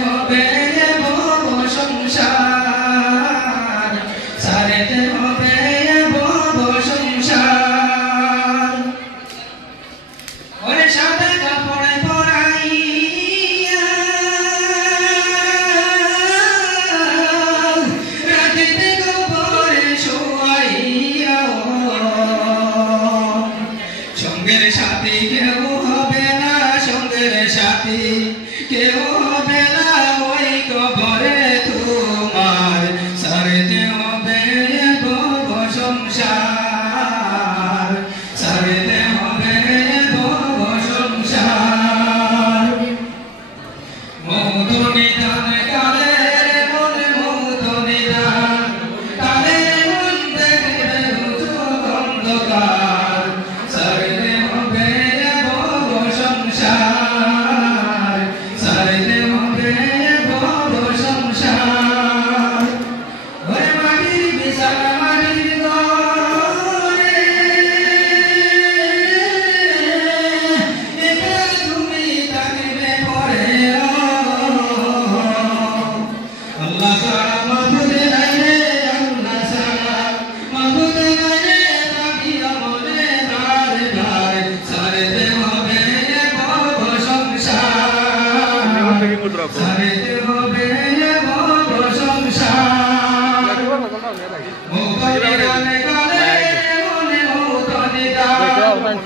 হবে ভব সংসার সারেতে হবে ভব সংসার ওরে সাদা কাপড়ে পরাইয়া রাখিতে গোবরে শোয়াইয়া সঙ্গের সাথী কেউ হবে না সঙ্গের সাথী কেউ হবে না ওই কবরে তোমার সারেতে হবে ভব সংসার সারেতে হবে ভব সংসার মৌত নিধান কালে মন মৌত নিধান কালে মন দেখবে অন্ধকার সারেতে হবে ভব সংসার সারেতে হবে ভব সংসার ওরে মাটির বিছানা মাটির ঘরে একা তুমি থাকিবে পরে আল্লাহ ছাড়া মাহবুব নাই রে আল্লাহ ছাড়া মাহবুব নাই রে রাখি আমলে ধারে ধারে সারেতে হবে ভব সংসার সারেতে হবে ভব সংসার মৌত নিদানে কালে মনে মৌত নিদান